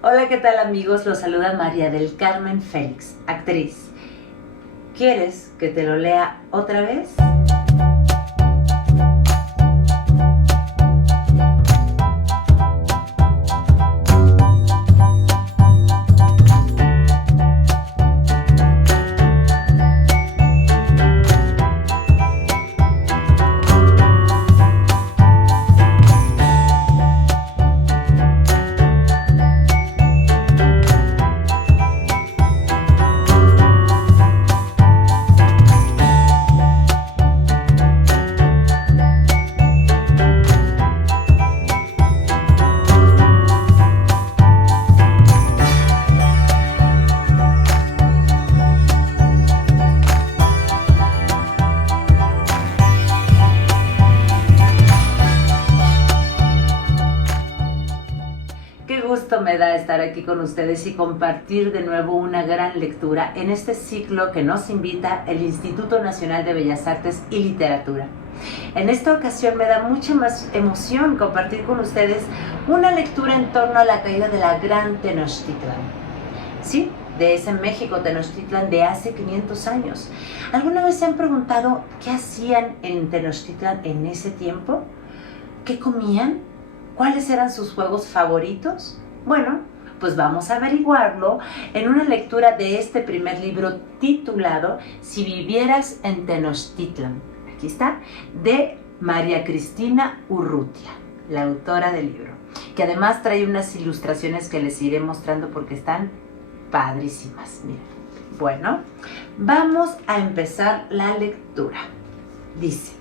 Hola, ¿qué tal amigos? Los saluda María del Carmen Félix, actriz. ¿Quieres que te lo lea otra vez? Qué gusto me da estar aquí con ustedes y compartir de nuevo una gran lectura en este ciclo que nos invita el Instituto Nacional de Bellas Artes y Literatura. En esta ocasión me da mucha más emoción compartir con ustedes una lectura en torno a la caída de la Gran Tenochtitlan. Sí, de ese México Tenochtitlan de hace 500 años. ¿Alguna vez se han preguntado qué hacían en Tenochtitlan en ese tiempo? ¿Qué comían? ¿Cuáles eran sus juegos favoritos? Bueno, pues vamos a averiguarlo en una lectura de este primer libro titulado Si vivieras en Tenochtitlan. Aquí está, de María Cristina Urrutia, la autora del libro, que además trae unas ilustraciones que les iré mostrando porque están padrísimas. Miren. Bueno, vamos a empezar la lectura. Dice: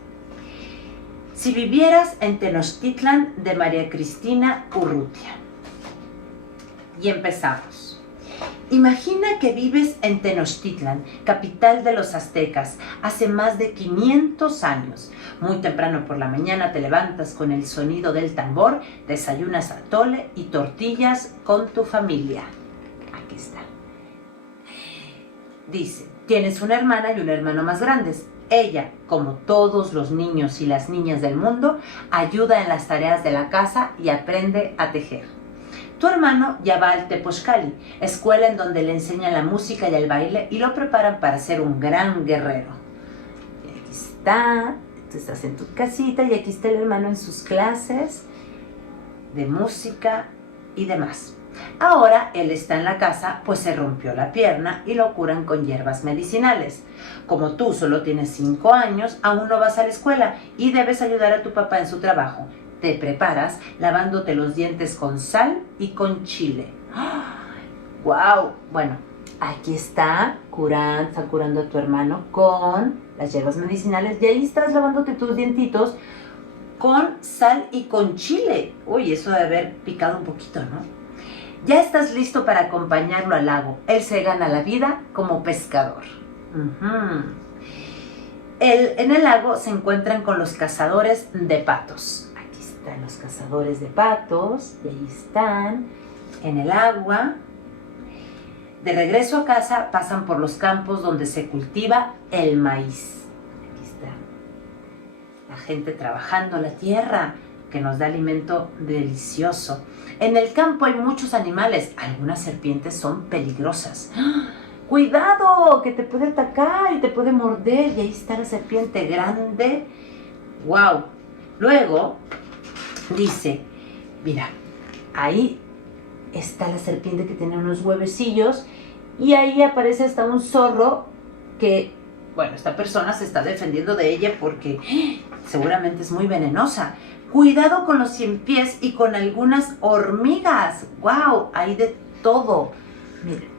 Si vivieras en Tenochtitlan, de María Cristina Urrutia. Y empezamos. Imagina que vives en Tenochtitlan, capital de los aztecas, hace más de 500 años. Muy temprano por la mañana te levantas con el sonido del tambor, desayunas atole y tortillas con tu familia. Aquí está. Dice, tienes una hermana y un hermano más grandes. Ella, como todos los niños y las niñas del mundo, ayuda en las tareas de la casa y aprende a tejer. Tu hermano ya va al Tepochcali, escuela en donde le enseñan la música y el baile y lo preparan para ser un gran guerrero. Y aquí está, tú estás en tu casita y aquí está el hermano en sus clases de música y demás. Ahora él está en la casa, pues se rompió la pierna y lo curan con hierbas medicinales. Como tú solo tienes 5 años, aún no vas a la escuela y debes ayudar a tu papá en su trabajo. Te preparas lavándote los dientes con sal y con chile. ¡Wow! Bueno, aquí está curando a tu hermano con las hierbas medicinales y ahí estás lavándote tus dientitos con sal y con chile. Uy, eso debe haber picado un poquito, ¿no? Ya estás listo para acompañarlo al lago. Él se gana la vida como pescador. En el lago se encuentran con los cazadores de patos. Aquí están los cazadores de patos. Y ahí están, en el agua. De regreso a casa pasan por los campos donde se cultiva el maíz. Aquí está. La gente trabajando la tierra, que nos da alimento delicioso. En el campo hay muchos animales, algunas serpientes son peligrosas. ¡Ah! ¡Cuidado! Que te puede atacar y te puede morder. Y ahí está la serpiente grande. ¡Wow! Luego dice, mira, ahí está la serpiente que tiene unos huevecillos y ahí aparece hasta un zorro que, bueno, esta persona se está defendiendo de ella porque seguramente es muy venenosa. Cuidado con los 100 pies y con algunas hormigas. ¡Wow! Hay de todo. Miren.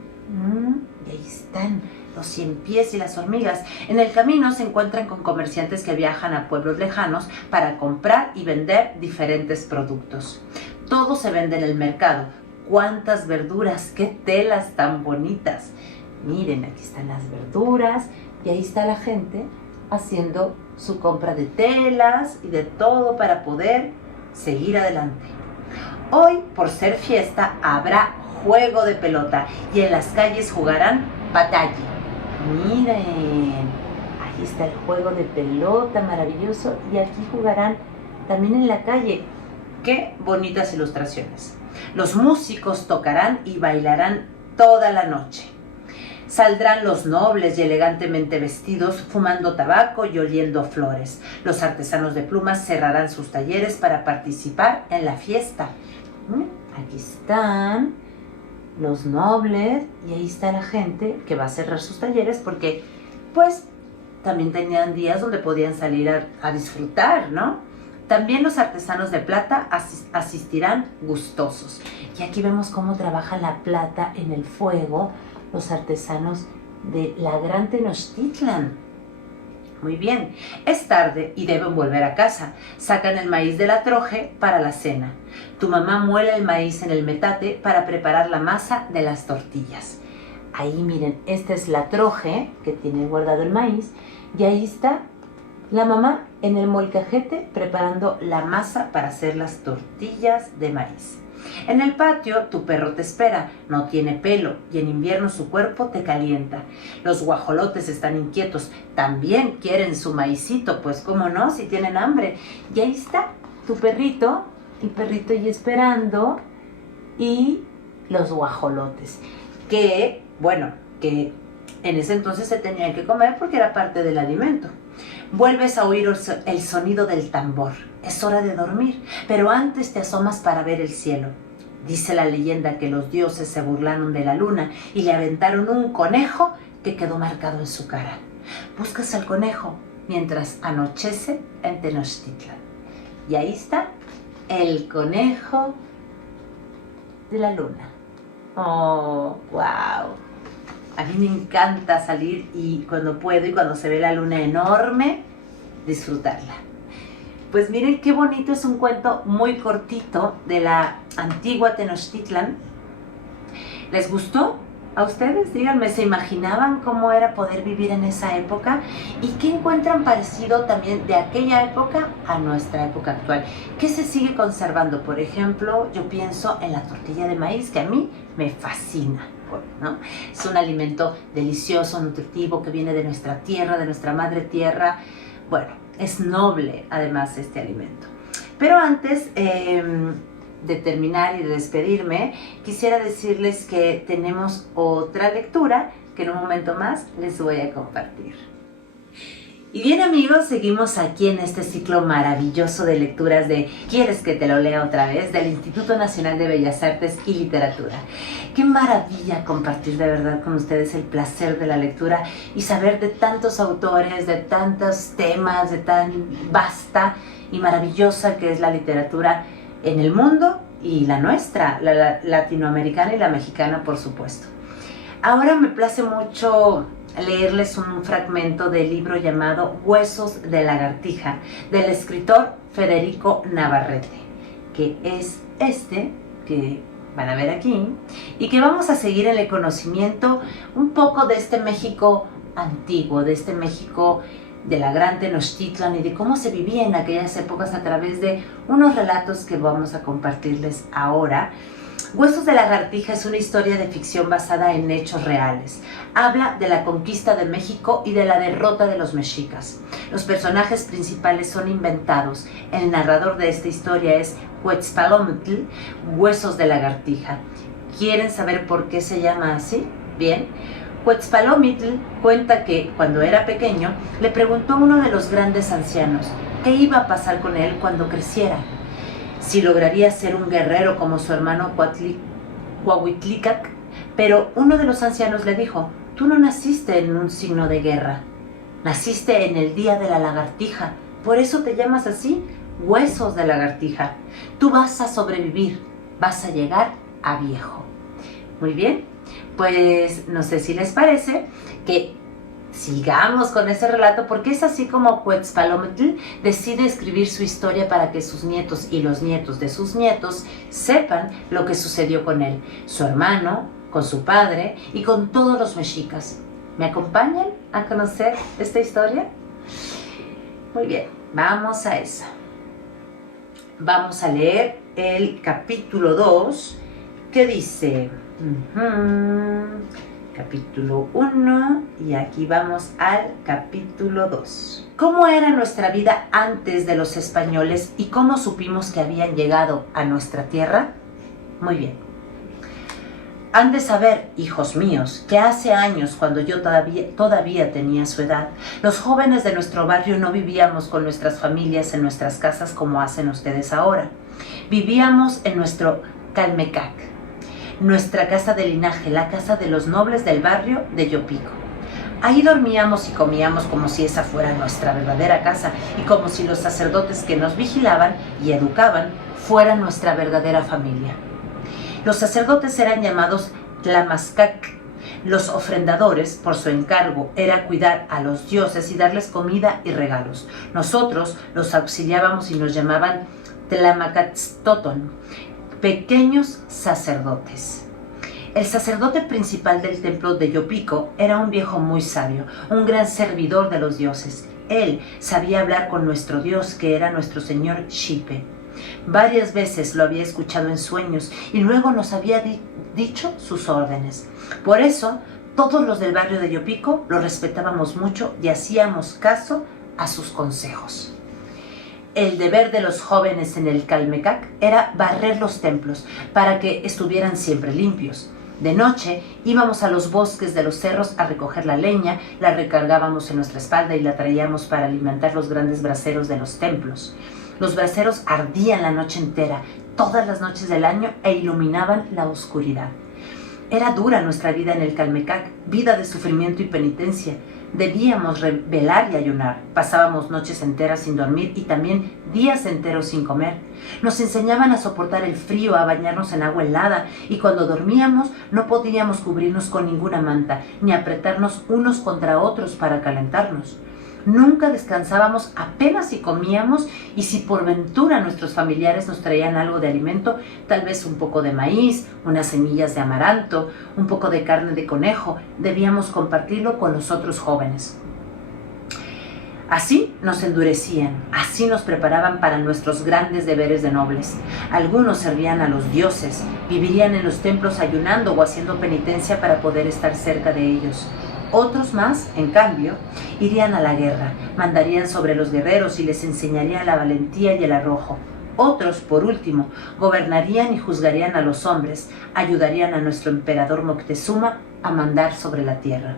Y ahí están los 100 pies y las hormigas. En el camino se encuentran con comerciantes que viajan a pueblos lejanos para comprar y vender diferentes productos. Todo se vende en el mercado. ¡Cuántas verduras! ¡Qué telas tan bonitas! Miren, aquí están las verduras y ahí está la gente haciendo su compra de telas y de todo para poder seguir adelante. Hoy, por ser fiesta, habrá juego de pelota y en las calles jugarán batalla. Miren, ahí está el juego de pelota maravilloso y aquí jugarán también en la calle. ¡Qué bonitas ilustraciones! Los músicos tocarán y bailarán toda la noche. Saldrán los nobles y elegantemente vestidos, fumando tabaco y oliendo flores. Los artesanos de plumas cerrarán sus talleres para participar en la fiesta. Aquí están los nobles y ahí está la gente que va a cerrar sus talleres porque, pues, también tenían días donde podían salir a disfrutar, ¿no? También los artesanos de plata asistirán gustosos. Y aquí vemos cómo trabaja la plata en el fuego los artesanos de la Gran Tenochtitlan. Muy bien, es tarde y deben volver a casa. Sacan el maíz de la troje para la cena. Tu mamá muele el maíz en el metate para preparar la masa de las tortillas. Ahí miren, esta es la troje que tiene guardado el maíz y ahí está la mamá en el molcajete preparando la masa para hacer las tortillas de maíz. En el patio tu perro te espera, no tiene pelo y en invierno su cuerpo te calienta. Los guajolotes están inquietos, también quieren su maicito, pues cómo no, si tienen hambre. Y ahí está tu perrito, el perrito ahí esperando y los guajolotes, que, bueno, que en ese entonces se tenían que comer porque era parte del alimento. Vuelves a oír el sonido del tambor. Es hora de dormir, pero antes te asomas para ver el cielo. Dice la leyenda que los dioses se burlaron de la luna y le aventaron un conejo que quedó marcado en su cara. Buscas al conejo mientras anochece en Tenochtitlan. Y ahí está el conejo de la luna. ¡Oh, wow! A mí me encanta salir y cuando puedo y cuando se ve la luna enorme, disfrutarla. Pues miren qué bonito, es un cuento muy cortito de la antigua Tenochtitlan. ¿Les gustó a ustedes? Díganme, ¿se imaginaban cómo era poder vivir en esa época? ¿Y qué encuentran parecido también de aquella época a nuestra época actual? ¿Qué se sigue conservando? Por ejemplo, yo pienso en la tortilla de maíz, que a mí me fascina, ¿no? Es un alimento delicioso, nutritivo, que viene de nuestra tierra, de nuestra madre tierra. Bueno, es noble además este alimento. Pero antes de terminar y de despedirme, quisiera decirles que tenemos otra lectura que en un momento más les voy a compartir. Y bien amigos, seguimos aquí en este ciclo maravilloso de lecturas de ¿Quieres que te lo lea otra vez? Del Instituto Nacional de Bellas Artes y Literatura. Qué maravilla compartir de verdad con ustedes el placer de la lectura y saber de tantos autores, de tantos temas, de tan vasta y maravillosa que es la literatura en el mundo y la nuestra, la latinoamericana y la mexicana, por supuesto. Ahora me place mucho leerles un fragmento del libro llamado Huesos de lagartija, del escritor Federico Navarrete, que es este que van a ver aquí, y que vamos a seguir en el conocimiento un poco de este México antiguo, de este México de la Gran Tenochtitlan y de cómo se vivía en aquellas épocas a través de unos relatos que vamos a compartirles ahora. Huesos de lagartija es una historia de ficción basada en hechos reales. Habla de la conquista de México y de la derrota de los mexicas. Los personajes principales son inventados. El narrador de esta historia es Quetzalcóatl, Huesos de lagartija. ¿Quieren saber por qué se llama así? Bien. Quetzalcóatl cuenta que, cuando era pequeño, le preguntó a uno de los grandes ancianos qué iba a pasar con él cuando creciera. Si lograría ser un guerrero como su hermano Cuauhtémoc, pero uno de los ancianos le dijo: tú no naciste en un signo de guerra, naciste en el día de la lagartija, por eso te llamas así, Huesos de lagartija. Tú vas a sobrevivir, vas a llegar a viejo. Muy bien, pues no sé si les parece que sigamos con ese relato, porque es así como Quetzalcóatl decide escribir su historia para que sus nietos y los nietos de sus nietos sepan lo que sucedió con él, su hermano, con su padre y con todos los mexicas. ¿Me acompañan a conocer esta historia? Muy bien, vamos a esa. Vamos a leer el capítulo 2, que dice... Capítulo 1 y aquí vamos al capítulo 2. ¿Cómo era nuestra vida antes de los españoles y cómo supimos que habían llegado a nuestra tierra? Muy bien. Han de saber, hijos míos, que hace años, cuando yo todavía tenía su edad, los jóvenes de nuestro barrio no vivíamos con nuestras familias en nuestras casas como hacen ustedes ahora. Vivíamos en nuestro Calmecac, nuestra casa de linaje, la casa de los nobles del barrio de Yopico. Ahí dormíamos y comíamos como si esa fuera nuestra verdadera casa y como si los sacerdotes que nos vigilaban y educaban fueran nuestra verdadera familia. Los sacerdotes eran llamados Tlamascac. Los ofrendadores, por su encargo, era cuidar a los dioses y darles comida y regalos. Nosotros los auxiliábamos y nos llamaban Tlamacatztoton, pequeños sacerdotes. El sacerdote principal del templo de Yopico era un viejo muy sabio, un gran servidor de los dioses. Él sabía hablar con nuestro dios, que era nuestro señor Xipe. Varias veces lo había escuchado en sueños y luego nos había dicho sus órdenes. Por eso, todos los del barrio de Yopico lo respetábamos mucho y hacíamos caso a sus consejos. El deber de los jóvenes en el Calmecac era barrer los templos para que estuvieran siempre limpios. De noche íbamos a los bosques de los cerros a recoger la leña, la recargábamos en nuestra espalda y la traíamos para alimentar los grandes braseros de los templos. Los braseros ardían la noche entera, todas las noches del año, e iluminaban la oscuridad. Era dura nuestra vida en el Calmecac, vida de sufrimiento y penitencia. Debíamos velar y ayunar. Pasábamos noches enteras sin dormir y también días enteros sin comer. Nos enseñaban a soportar el frío, a bañarnos en agua helada, y cuando dormíamos no podíamos cubrirnos con ninguna manta, ni apretarnos unos contra otros para calentarnos. Nunca descansábamos, apenas si comíamos, y si por ventura nuestros familiares nos traían algo de alimento, tal vez un poco de maíz, unas semillas de amaranto, un poco de carne de conejo, debíamos compartirlo con los otros jóvenes. Así nos endurecían, así nos preparaban para nuestros grandes deberes de nobles. Algunos servían a los dioses, vivirían en los templos ayunando o haciendo penitencia para poder estar cerca de ellos. Otros más, en cambio, irían a la guerra, mandarían sobre los guerreros y les enseñarían la valentía y el arrojo. Otros, por último, gobernarían y juzgarían a los hombres, ayudarían a nuestro emperador Moctezuma a mandar sobre la tierra.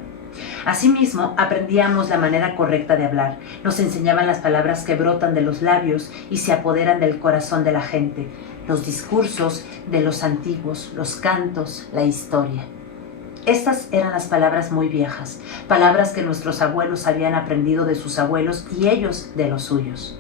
Asimismo, aprendíamos la manera correcta de hablar, nos enseñaban las palabras que brotan de los labios y se apoderan del corazón de la gente, los discursos de los antiguos, los cantos, la historia. Estas eran las palabras muy viejas, palabras que nuestros abuelos habían aprendido de sus abuelos y ellos de los suyos.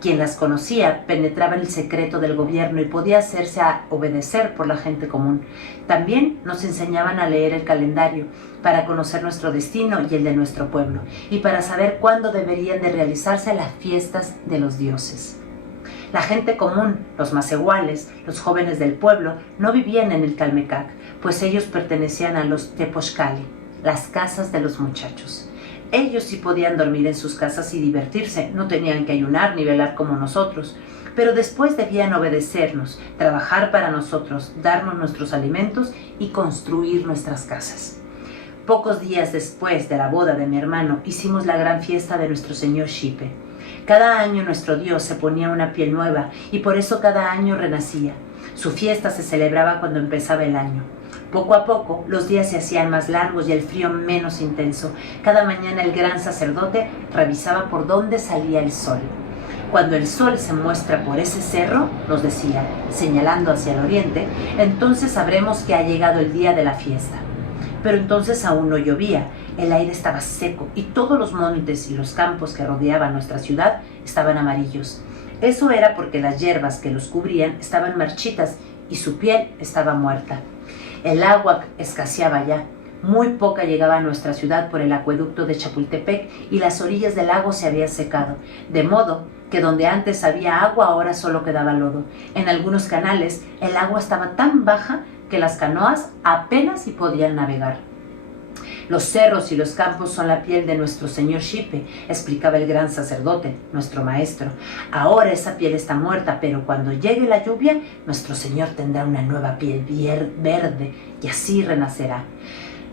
Quien las conocía penetraba en el secreto del gobierno y podía hacerse a obedecer por la gente común. También nos enseñaban a leer el calendario para conocer nuestro destino y el de nuestro pueblo, y para saber cuándo deberían de realizarse las fiestas de los dioses. La gente común, los macehuales, los jóvenes del pueblo, no vivían en el Calmecac, pues ellos pertenecían a los Tepochcali, las casas de los muchachos. Ellos sí podían dormir en sus casas y divertirse, no tenían que ayunar ni velar como nosotros, pero después debían obedecernos, trabajar para nosotros, darnos nuestros alimentos y construir nuestras casas. Pocos días después de la boda de mi hermano, hicimos la gran fiesta de nuestro señor Xipe. Cada año nuestro Dios se ponía una piel nueva y por eso cada año renacía. Su fiesta se celebraba cuando empezaba el año. Poco a poco los días se hacían más largos y el frío menos intenso. Cada mañana el gran sacerdote revisaba por dónde salía el sol. Cuando el sol se muestra por ese cerro, nos decía, señalando hacia el oriente, entonces sabremos que ha llegado el día de la fiesta. Pero entonces aún no llovía, el aire estaba seco y todos los montes y los campos que rodeaban nuestra ciudad estaban amarillos. Eso era porque las hierbas que los cubrían estaban marchitas y su piel estaba muerta. El agua escaseaba ya, muy poca llegaba a nuestra ciudad por el acueducto de Chapultepec y las orillas del lago se habían secado, de modo que donde antes había agua ahora solo quedaba lodo. En algunos canales el agua estaba tan baja que las canoas apenas si podían navegar. Los cerros y los campos son la piel de nuestro señor Xipe, explicaba el gran sacerdote, nuestro maestro. Ahora esa piel está muerta, pero cuando llegue la lluvia, nuestro señor tendrá una nueva piel verde y así renacerá.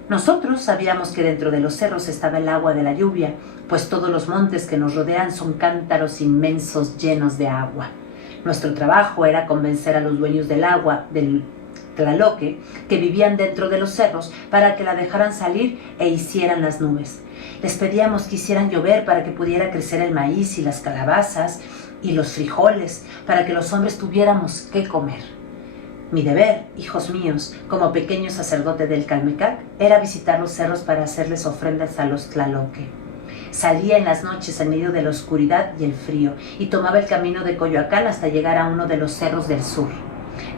Nosotros sabíamos que dentro de los cerros estaba el agua de la lluvia, pues todos los montes que nos rodean son cántaros inmensos llenos de agua. Nuestro trabajo era convencer a los dueños del agua, del Tlaloque, que vivían dentro de los cerros, para que la dejaran salir e hicieran las nubes. Les pedíamos que hicieran llover para que pudiera crecer el maíz y las calabazas y los frijoles, para que los hombres tuviéramos qué comer. Mi deber, hijos míos, como pequeño sacerdote del Calmecac, era visitar los cerros para hacerles ofrendas a los Tlaloque. Salía en las noches en medio de la oscuridad y el frío y tomaba el camino de Coyoacán hasta llegar a uno de los cerros del sur.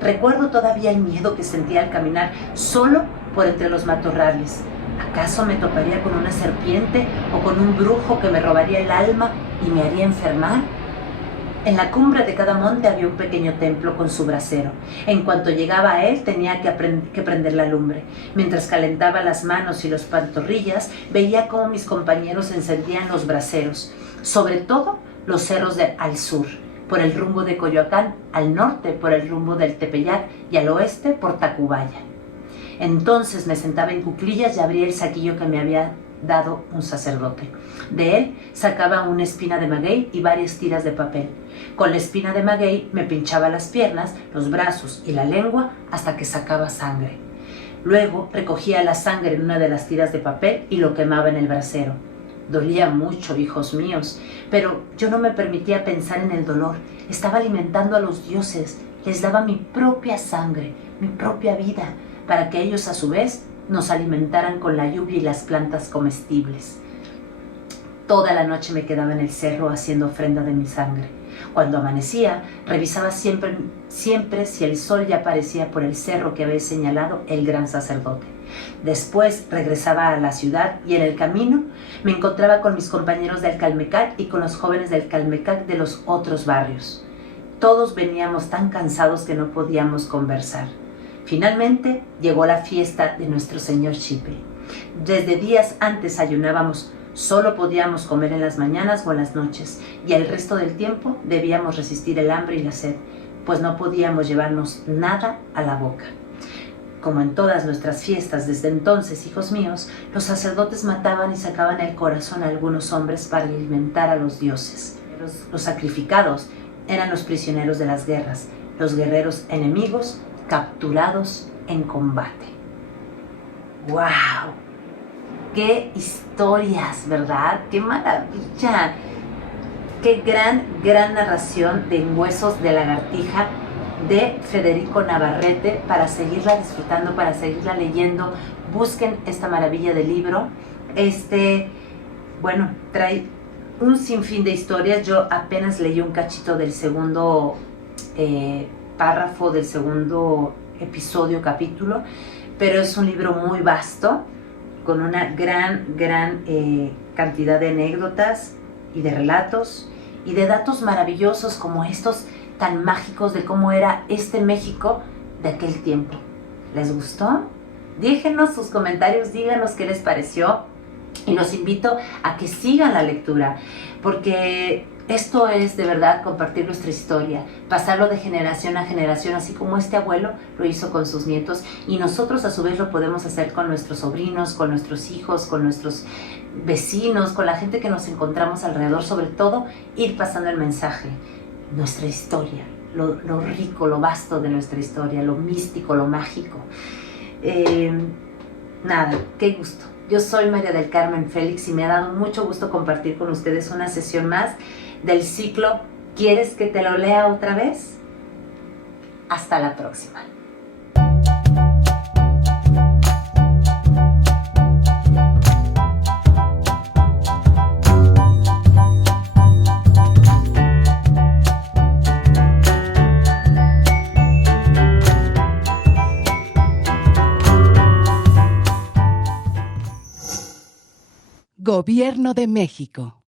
Recuerdo todavía el miedo que sentía al caminar solo por entre los matorrales. ¿Acaso me toparía con una serpiente o con un brujo que me robaría el alma y me haría enfermar? En la cumbre de cada monte había un pequeño templo con su brasero. En cuanto llegaba a él tenía que prender la lumbre. Mientras calentaba las manos y las pantorrillas, veía cómo mis compañeros encendían los braseros, sobre todo los cerros al sur, por el rumbo de Coyoacán, al norte por el rumbo del Tepeyac y al oeste por Tacubaya. Entonces me sentaba en cuclillas y abría el saquillo que me había dado un sacerdote. De él sacaba una espina de maguey y varias tiras de papel. Con la espina de maguey me pinchaba las piernas, los brazos y la lengua hasta que sacaba sangre. Luego recogía la sangre en una de las tiras de papel y lo quemaba en el brasero. Dolía mucho, hijos míos, pero yo no me permitía pensar en el dolor. Estaba alimentando a los dioses, les daba mi propia sangre, mi propia vida, para que ellos a su vez nos alimentaran con la lluvia y las plantas comestibles. Toda la noche me quedaba en el cerro haciendo ofrenda de mi sangre. Cuando amanecía, revisaba siempre si el sol ya aparecía por el cerro que había señalado el gran sacerdote. Después regresaba a la ciudad y en el camino me encontraba con mis compañeros del Calmecac y con los jóvenes del Calmecac de los otros barrios. Todos veníamos tan cansados que no podíamos conversar. Finalmente llegó la fiesta de nuestro señor Xipe. Desde días antes ayunábamos, solo podíamos comer en las mañanas o en las noches, y el resto del tiempo debíamos resistir el hambre y la sed, pues no podíamos llevarnos nada a la boca. Como en todas nuestras fiestas desde entonces, hijos míos, los sacerdotes mataban y sacaban el corazón a algunos hombres para alimentar a los dioses. Los sacrificados eran los prisioneros de las guerras, los guerreros enemigos capturados en combate. ¡Wow! ¡Qué historias!, ¿verdad? ¡Qué maravilla! ¡Qué gran narración de En Huesos de Lagartija de Federico Navarrete! Para seguirla disfrutando, para seguirla leyendo, busquen esta maravilla de libro. Trae un sinfín de historias. Yo apenas leí un cachito del segundo párrafo, del segundo episodio, capítulo, pero es un libro muy vasto, con una gran cantidad de anécdotas y de relatos y de datos maravillosos como estos tan mágicos de cómo era este México de aquel tiempo. ¿Les gustó? Déjenos sus comentarios, díganos qué les pareció y los invito a que sigan la lectura, porque esto es de verdad compartir nuestra historia, pasarlo de generación a generación, así como este abuelo lo hizo con sus nietos, y nosotros a su vez lo podemos hacer con nuestros sobrinos, con nuestros hijos, con nuestros vecinos, con la gente que nos encontramos alrededor. Sobre todo, ir pasando el mensaje, nuestra historia, lo rico, lo vasto de nuestra historia, lo místico, lo mágico. Qué gusto. Yo soy María del Carmen Félix y me ha dado mucho gusto compartir con ustedes una sesión más del ciclo ¿Quieres que te lo lea otra vez? Hasta la próxima. Gobierno de México.